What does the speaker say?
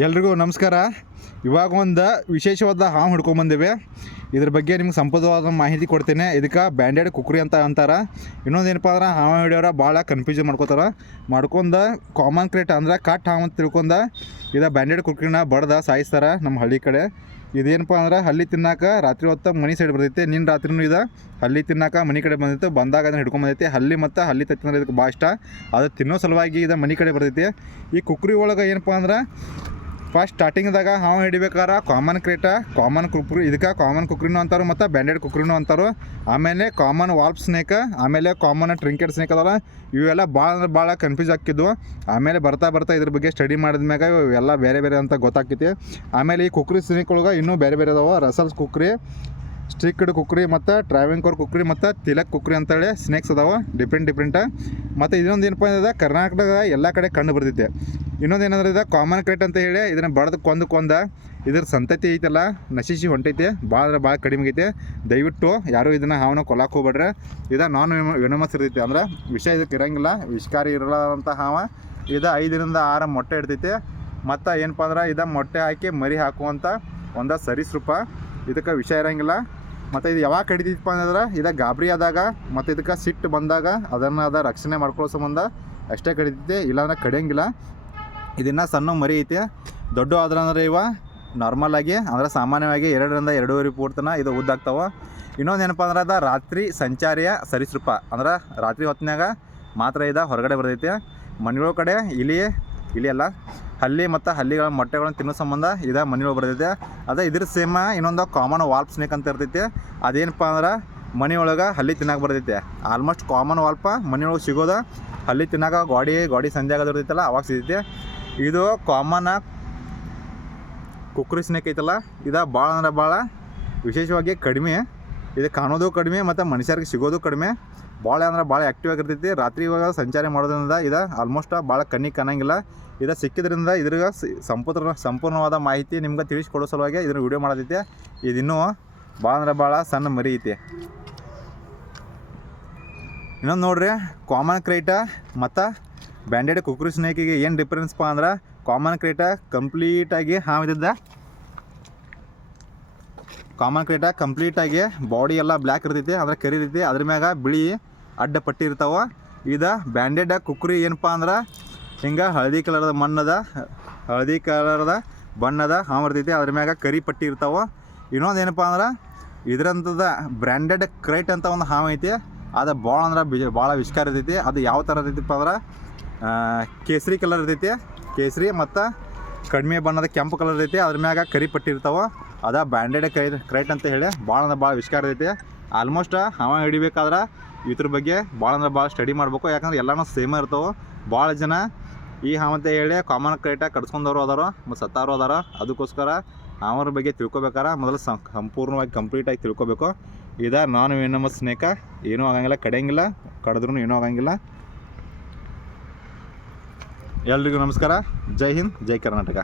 ಎಲ್ರಿಗೂ ನಮಸ್ಕಾರ. ಇವಾಗ ಒಂದು ವಿಶೇಷವಾದ ಹಾವು ಹಿಡ್ಕೊಂಬಂದಿವೆ ಇದ್ರ ಬಗ್ಗೆ ನಿಮ್ಗೆ ಸಂಪೂರ್ಣವಾದ ಮಾಹಿತಿ ಕೊಡ್ತೇನೆ. ಇದಕ್ಕೆ ಬ್ಯಾಂಡೆಡ್ ಕುಕ್ರಿ ಅಂತ ಅಂತಾರೆ. ಇನ್ನೊಂದು ಏನಪ್ಪ ಅಂದ್ರೆ ಹಾವು ಹಿಡಿಯೋರ ಭಾಳ ಕನ್ಫ್ಯೂಷನ್ ಮಾಡ್ಕೋತಾರೆ. ಮಾಡ್ಕೊಂಡು ಕಾಮನ್ ಕ್ರೇಟ್ ಅಂದ್ರೆ ಕಟ್ ಹಾವು ಅಂತ ತಿಳ್ಕೊಂಡ ಇದು ಬ್ಯಾಂಡೆಡ್ ಕುಕ್ರಿನ ಬಡ್ದ ಸಾಯಿಸ್ತಾರೆ ನಮ್ಮ ಹಳ್ಳಿ ಕಡೆ. ಇದೇನಪ್ಪ ಅಂದ್ರೆ ಹಲ್ಲಿ ತಿನ್ನಾಕ ರಾತ್ರಿ ಹೊತ್ತು ಮನಿ ಸೈಡ್ ಬರ್ತೈತೆ. ನಿನ್ನ ರಾತ್ರಿನೂ ಇದು ಹಲ್ಲಿ ತಿನ್ನಾಕ ಮನೆ ಕಡೆ ಬಂದಿತ್ತು. ಬಂದಾಗ ಅದನ್ನ ಹಿಡ್ಕೊಂಡು ಬಂದೈತಿ. ಹಲ್ಲಿ ಮತ್ತು ಹಲ್ಲಿ ತತ್ತಿ ಅಂದ್ರೆ ಇದಕ್ಕೆ ಭಾಳ ಇಷ್ಟ. ಅದು ತಿನ್ನೋ ಸಲುವಾಗಿ ಇದು ಮನೆ ಕಡೆ ಬರ್ತೈತೆ. ಈ ಕುಕ್ರಿ ಒಳಗೆ ಏನಪ್ಪ ಅಂದ್ರೆ ಫಸ್ಟ್ ಸ್ಟಾರ್ಟಿಂಗ್ದಾಗ ಹಾವು ಹಿಡಿಬೇಕಾರ ಕಾಮನ್ ಕ್ರೇಟ ಕಾಮನ್ ಕುಕ್ರಿ ಇದಕ್ಕೆ ಕಾಮನ್ ಕುಕ್ರಿನೂ ಅಂತಾರೆ ಮತ್ತು ಬ್ಯಾಂಡೆಡ್ ಕುಕ್ರಿನೂ ಅಂತಾರೆ. ಆಮೇಲೆ ಕಾಮನ್ ವಾಲ್ಪ್ ಸ್ನೇಕ್ ಆಮೇಲೆ ಕಾಮನ್ ಟ್ರಿಂಕೆಟ್ ಸ್ನೇಕ್ ಅದಲ್ಲ ಇವೆಲ್ಲ ಭಾಳ ಅಂದ್ರೆ ಭಾಳ ಕನ್ಫ್ಯೂಸ್ ಆಕ್ಕಿದ್ವು ಆಮೇಲೆ ಬರ್ತಾ ಬರ್ತಾ ಇದ್ರ ಬಗ್ಗೆ ಸ್ಟಡಿ ಮಾಡಿದ್ಮ್ಯಾಗ ಇವೆಲ್ಲ ಬೇರೆ ಬೇರೆ ಅಂತ ಗೊತ್ತಾಕೈತಿ ಆಮೇಲೆ ಈ ಕುಕ್ರಿ ಸ್ನೇಕ್ ಒಳಗೆ ಇನ್ನೂ ಬೇರೆ ಬೇರೆ ಅದಾವೆ. ರಸಲ್ಸ್ ಕುಕ್ರಿ ಸ್ಟಿಕ್ಡ್ ಕುಕ್ರಿ ಮತ್ತು ಟ್ರಾವೆಂಕೋರ್ ಕುಕ್ರಿ ಮತ್ತು ತಿಲಕ್ ಕುಕ್ರಿ ಅಂತೇಳಿ ಸ್ನೇಕ್ಸ್ ಅದಾವ. ಡಿಫ್ರೆಂಟ್ ಡಿಫ್ರೆಂಟ ಮತ್ತು ಇದೊಂದು ಏನಪ್ಪ ಅಂದ್ರೆ ಕರ್ನಾಟಕದ ಎಲ್ಲ ಕಡೆ ಕಂಡು ಬರ್ತೈತೆ ಇನ್ನೊಂದು ಏನಂದ್ರೆ ಇದು ಕಾಮನ್ ಕ್ರೇಟ್ ಅಂತ ಹೇಳಿ ಇದನ್ನ ಬಡ್ದು ಕೊಂದು ಕೊಂದ ಇದ್ರ ಸಂತತಿ ಐತಲ್ಲ, ನಶಿಸಿ ಹೊಂಟೈತೆ ಭಾಳ ಭಾಳ ಕಡಿಮೆ ಐತೆ ದಯವಿಟ್ಟು ಯಾರು ಇದನ್ನು ಹಾವನ ಕೊಲಾಕ್ ಹೋಗ್ಬೇಡ್ರೆ. ಇದು ನಾನ್ ವಿನಮಸ್ ಇರ್ತೈತೆ ಅಂದ್ರೆ ವಿಷ ಇದಕ್ಕೆ ಇರಂಗಿಲ್ಲ, ವಿಷಕಾರಿ ಇರಲಾರಂಥ ಹಾವ. ಇದು ಐದರಿಂದ ಆರು ಮೊಟ್ಟೆ ಇಡ್ತೈತೆ ಮತ್ತು ಏನಪ್ಪ ಅಂದ್ರೆ ಇದು ಮೊಟ್ಟೆ ಹಾಕಿ ಮರಿ ಹಾಕುವಂಥ ಒಂದು ಸರೀಸೃಪ ಇದಕ್ಕೆ ವಿಷ ಇರಂಗಿಲ್ಲ. ಮತ್ತು ಇದು ಯಾವಾಗ ಕಡಿತೈತಪ್ಪ ಅಂದ್ರೆ ಇದು ಗಾಬರಿ ಆದಾಗ ಮತ್ತು ಇದಕ್ಕೆ ಸಿಟ್ಟು ಬಂದಾಗ ಅದನ್ನು ಅದ ರಕ್ಷಣೆ ಮಾಡ್ಕೊಳ್ಳೋ ಸಂಬಂಧ ಅಷ್ಟೇ ಕಡಿತೈತೆ. ಇಲ್ಲಾಂದ್ರೆ ಕಡಿಯಂಗಿಲ್ಲ. ಇದನ್ನು ಸಣ್ಣ ಮರಿ ಐತೆ. ದೊಡ್ಡ ಆದ್ರೆ ಇವ ನಾರ್ಮಲ್ ಆಗಿ ಅಂದ್ರೆ ಸಾಮಾನ್ಯವಾಗಿ ಎರಡರಿಂದ ಎರಡೂವರೆ ತನಕ ಇದು ಉದ್ದಾಗ್ತಾವ ಇನ್ನೊಂದು ಏನಪ್ಪ ಅಂದ್ರೆ ಅದ ರಾತ್ರಿ ಸಂಚಾರಿಯ ಸರಿಸೃಪ ಅಂದ್ರೆ ರಾತ್ರಿ ಹೊತ್ತಿನಾಗ ಮಾತ್ರ ಇದ ಹೊರಗಡೆ ಬರ್ತೈತಿ. ಮನೆಗಳ ಕಡೆ ಇಲಿ ಇಲಿ ಅಲ್ಲ, ಹಲ್ಲಿ ಮತ್ತು ಹಲ್ಲಿಗಳ ಮೊಟ್ಟೆಗಳನ್ನ ತಿನ್ನೋ ಸಂಬಂಧ ಇದ ಮನೆಗಳು ಬರ್ತೈತೆ. ಅದೇ ಇದ್ರ ಸೇಮ ಇನ್ನೊಂದು ಕಾಮನ್ ವಾಲ್ಪ್ ಸ್ನೇಕ್ ಅಂತ ಇರ್ತೈತಿ. ಅದೇನಪ್ಪ ಅಂದ್ರೆ ಮನೆಯೊಳಗೆ ಹಲ್ಲಿ ತಿನ್ನಕ್ಕೆ ಬರ್ತೈತೆ. ಆಲ್ಮೋಸ್ಟ್ ಕಾಮನ್ ವಾಲ್ಪ ಮನೆಯೊಳಗೆ ಸಿಗೋದು. ಹಲ್ಲಿ ತಿನ್ನಾಕ ಗಾಡಿ ಗಾಡಿ ಸಂಜೆ ಆಗೋದು ಇರ್ತೈತಲ್ಲ, ಅವಾಗ ಸಿಗ್ತೈತೆ. ಇದು ಕಾಮನ್ ಕುಕ್ರಿ ಸ್ನೇಕ್ ಐತಲ್ಲ? ಇದು ಭಾಳ ಅಂದ್ರೆ ಭಾಳ ವಿಶೇಷವಾಗಿ ಕಡಿಮೆ. ಇದು ಕಾಣೋದು ಕಡಿಮೆ ಮತ್ತು ಮನುಷ್ಯರಿಗೆ ಸಿಗೋದು ಕಡಿಮೆ. ಭಾಳ ಅಂದ್ರೆ ಭಾಳ ಆ್ಯಕ್ಟಿವ್ ಆಗಿರ್ತೈತಿ. ರಾತ್ರಿ ಇವಾಗ ಸಂಚಾರ ಮಾಡೋದ್ರಿಂದ ಇದು ಆಲ್ಮೋಸ್ಟ್ ಭಾಳ ಕಣ್ಣಿಗೆ ಕಾಣಂಗಿಲ್ಲ. ಇದು ಸಿಕ್ಕಿದ್ರಿಂದ ಇದ್ರಾಗ ಸಂಪೂರ್ಣ ಸಂಪೂರ್ಣವಾದ ಮಾಹಿತಿ ನಿಮ್ಗೆ ತಿಳಿಸ್ಕೊಡೋ ಸಲುವಾಗಿ ಇದನ್ನು ವಿಡಿಯೋ ಮಾಡೋದೈತೆ ಇದು ಇನ್ನೂ ಭಾಳ ಅಂದ್ರೆ ಭಾಳ ಸಣ್ಣ ಮರಿ ಐತಿ. ಇನ್ನೊಂದು ನೋಡ್ರಿ ಕಾಮನ್ ಕ್ರೈಟ ಮತ್ತು ಬ್ಯಾಂಡೆಡ್ ಕುಕ್ರು ಸ್ನೇಕಿಗೆ ಏನು ಡಿಫ್ರೆನ್ಸ್ಪ ಅಂದ್ರೆ ಕಾಮನ್ ಕ್ರೇಟ ಕಂಪ್ಲೀಟಾಗಿ ಹಾವಿದ್ದ ಕಾಮನ್ ಕ್ರೇಟ ಕಂಪ್ಲೀಟಾಗಿ ಬಾಡಿ ಎಲ್ಲ ಬ್ಲ್ಯಾಕ್ ಇರ್ತೈತಿ, ಅಂದ್ರೆ ಕರಿ ಇರ್ತೈತಿ, ಅದ್ರ ಮ್ಯಾಗ ಬಿಳಿ ಅಡ್ಡ ಪಟ್ಟಿ ಇರ್ತಾವೆ. ಇದು ಬ್ಯಾಂಡೆಡ್ ಕುಕ್ರಿ ಏನಪ್ಪ ಅಂದ್ರೆ ಹಿಂಗೆ ಹಳದಿ ಕಲರ್ದ ಮಣ್ಣದ, ಹಳದಿ ಕಲರ್ದ ಬಣ್ಣದ ಹಾವು ಇರ್ತೈತಿ, ಅದ್ರ ಮ್ಯಾಗ ಕರಿ ಪಟ್ಟಿ ಇರ್ತಾವೆ. ಇನ್ನೊಂದು ಏನಪ್ಪ ಅಂದ್ರೆ ಇದ್ರಂಥದ ಬ್ರ್ಯಾಂಡೆಡ್ ಕ್ರೈಟ್ ಅಂತ ಒಂದು ಹಾವು ಐತಿ, ಅದು ಭಾಳ ಅಂದ್ರೆ ಬಿಜ್ ಭಾಳ ವಿಷ್ಕಾರ ಇರ್ತೈತಿ, ಅದು ಯಾವ ಥರ ಇರ್ತೈತಿಪ್ಪ ಅಂದ್ರೆ ಕೇಸರಿ ಕಲರ್ ಇರ್ತೈತಿ. ಕೇಸರಿ ಮತ್ತು ಕಡಿಮೆ ಬಣ್ಣದ ಕೆಂಪು ಕಲರ್ ಐತಿ ಅದ್ರ ಮ್ಯಾಗ ಕರಿ ಪಟ್ಟಿ ಇರ್ತಾವೆ. ಅದ ಬ್ಯಾಂಡೆಡ್ ಕೈ ಕ್ರೈಟ್ ಅಂತ ಹೇಳಿ ಭಾಳ ಅಂದ್ರೆ ಭಾಳ ವಿಷ್ಕಾರ ಇರ್ತೈತಿ. ಆಲ್ಮೋಸ್ಟ್ ಹಾವ ಹಿಡಿಬೇಕಾದ್ರೆ ಇದ್ರ ಬಗ್ಗೆ ಭಾಳ ಅಂದ್ರೆ ಭಾಳ ಸ್ಟಡಿ ಮಾಡಬೇಕು. ಯಾಕಂದ್ರೆ ಎಲ್ಲನೂ ಸೇಮ್ ಇರ್ತಾವೆ. ಭಾಳ ಜನ ಈ ಹಾವು ಅಂತ ಹೇಳಿ ಕಾಮನ್ ಕ್ರೈಟ ಕಟ್ಸ್ಕೊಂಡವ್ರು ಅದಾರ, ಮತ್ತು ಸತ್ತಾರು ಅದಾರ. ಅದಕ್ಕೋಸ್ಕರ ಹಾವರ ಬಗ್ಗೆ ತಿಳ್ಕೊಬೇಕಾರ ಮೊದಲು ಸಂಪೂರ್ಣವಾಗಿ ಕಂಪ್ಲೀಟಾಗಿ ತಿಳ್ಕೊಬೇಕು. ಇದ ನಾನ್ ವೆನಮಸ್ ಸ್ನೇಕ ಏನೂ ಆಗಂಗಿಲ್ಲ. ಕಡೆಯಂಗಿಲ್ಲ ಕಡಿದ್ರೂ ಏನೂ ಆಗಂಗಿಲ್ಲ. ಎಲ್ರಿಗೂ ನಮಸ್ಕಾರ. ಜೈ ಹಿಂದ್ ಜೈ ಕರ್ನಾಟಕ.